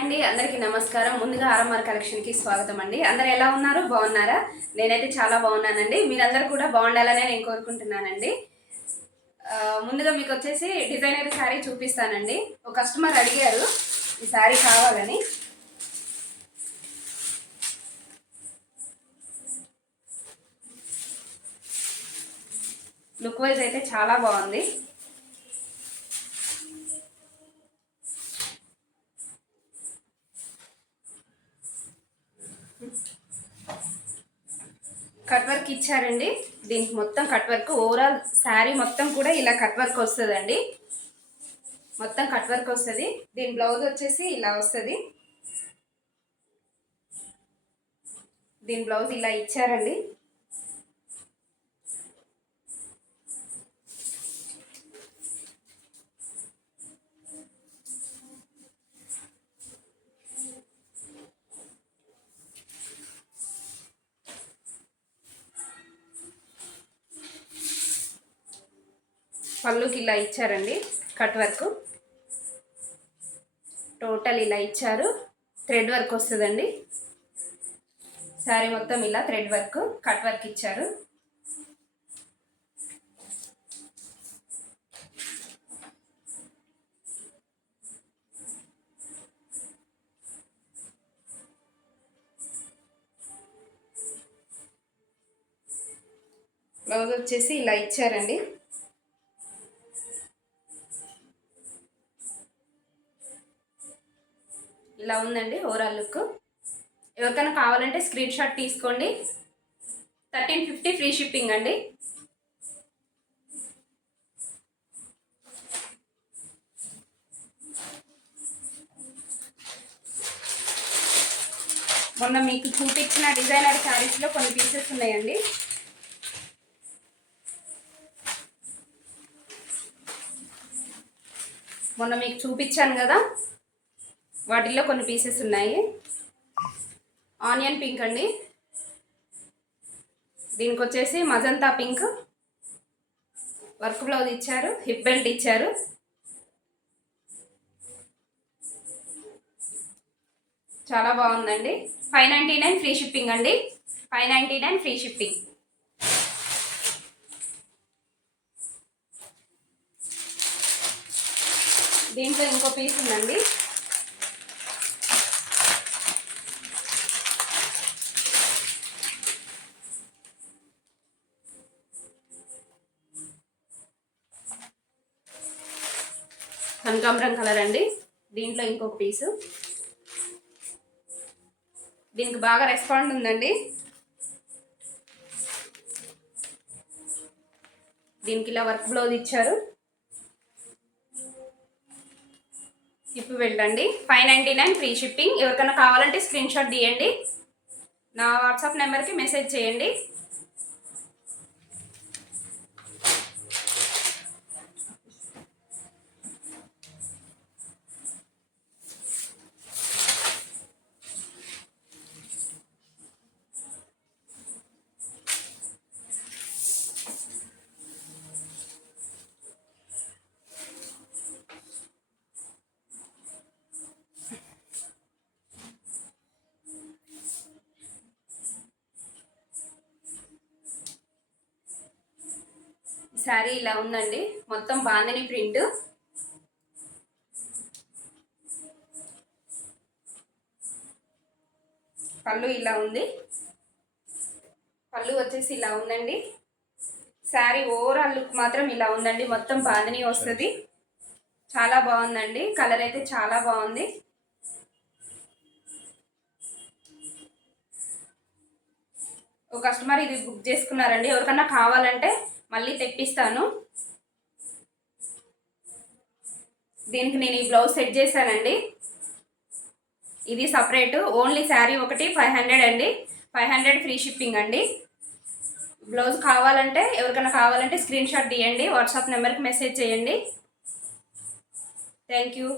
అండి, అందరికీ నమస్కారం. ముందుగా ఆర్ఎంఆర్ కలెక్షన్కి స్వాగతం అండి. అందరు ఎలా ఉన్నారు? బాగున్నారా? నేనైతే చాలా బాగున్నానండి. మీరందరూ కూడా బాగుండాలనే నేను కోరుకుంటున్నానండి. ముందుగా మీకు వచ్చేసి డిజైనర్ శారీ చూపిస్తానండి. ఒక కస్టమర్ అడిగారు ఈ శారీ కావాలని. లుక్ వైజ్ అయితే చాలా బాగుంది. కట్ వర్క్ ఇచ్చారండి. దీనికి మొత్తం కట్ వర్క్, ఓవరాల్ శారీ మొత్తం కూడా ఇలా కట్ వర్క్ వస్తుందండి. మొత్తం కట్ వర్క్ వస్తుంది. దీని బ్లౌజ్ వచ్చేసి ఇలా వస్తుంది. దీని బ్లౌజ్ ఇలా ఇచ్చారండి. పళ్ళుకి ఇలా ఇచ్చారండి కట్ వర్క్. టోటల్ ఇలా ఇచ్చారు. థ్రెడ్ వర్క్ వస్తుందండి. శారీ మొత్తం ఇలా థ్రెడ్ వర్క్, కట్ వర్క్ ఇచ్చారు. బ్లౌజ్ వచ్చేసి ఇలా ఇచ్చారండి. ఇలా ఉందండి ఓవరాల్ లుక్. ఎవరికైనా కావాలంటే స్క్రీన్ షాట్ తీసుకోండి. 1350 ఫ్రీ షిప్పింగ్ అండి. మొన్న మీకు చూపించిన డిజైనర్ శారీస్లో కొన్ని పీసెస్ ఉన్నాయండి. మొన్న మీకు చూపించాను కదా, వాటిల్లో కొన్ని పీసెస్ ఉన్నాయి. ఆనియన్ పింక్ అండి. దీనికి వచ్చేసి మజంతా పింక్ వర్క్ బ్లౌజ్ ఇచ్చారు. హిప్ బెల్ట్ ఇచ్చారు. చాలా బాగుందండి. 599 ఫ్రీ షిప్పింగ్ అండి. 599 ఫ్రీ షిప్పింగ్. దీంట్లో ఇంకో పీస్ ఉందండి. కనకాంబరం కలర్ అండి. దీంట్లో ఇంకొక పీసు. దీనికి బాగా రెస్పాండ్ ఉందండి. దీనికి ఇలా వర్క్ బ్లౌజ్ ఇచ్చారు. హిప్ బెల్ట్ అండి. 599 ఫ్రీ షిప్పింగ్. ఎవరికైనా కావాలంటే స్క్రీన్ షాట్ తీయండి. నా వాట్సాప్ నెంబర్కి మెసేజ్ చేయండి. శారీ ఇలా ఉందండి. మొత్తం బాందిని ప్రింట్. పళ్ళు ఇలా ఉంది. పళ్ళు వచ్చేసి ఇలా ఉందండి. శారీ ఓవరాల్ లుక్ మాత్రం ఇలా ఉందండి. మొత్తం బాందిని వస్తుంది. చాలా బాగుందండి. కలర్ అయితే చాలా బాగుంది. ఒక కస్టమర్ ఇది బుక్ చేసుకున్నారండి. ఎవరికన్నా కావాలంటే మళ్ళీ తెప్పిస్తాను. దీనికి నేను ఈ బ్లౌజ్ సెట్ చేశానండి. ఇది సపరేట్. ఓన్లీ శారీ ఒకటి 500 అండి. 500 ఫ్రీ షిప్పింగ్ అండి. బ్లౌజ్ కావాలంటే ఎవరికైనా కావాలంటే స్క్రీన్ షాట్ తీయండి. వాట్సాప్ నెంబర్కి మెసేజ్ చేయండి. Thank you.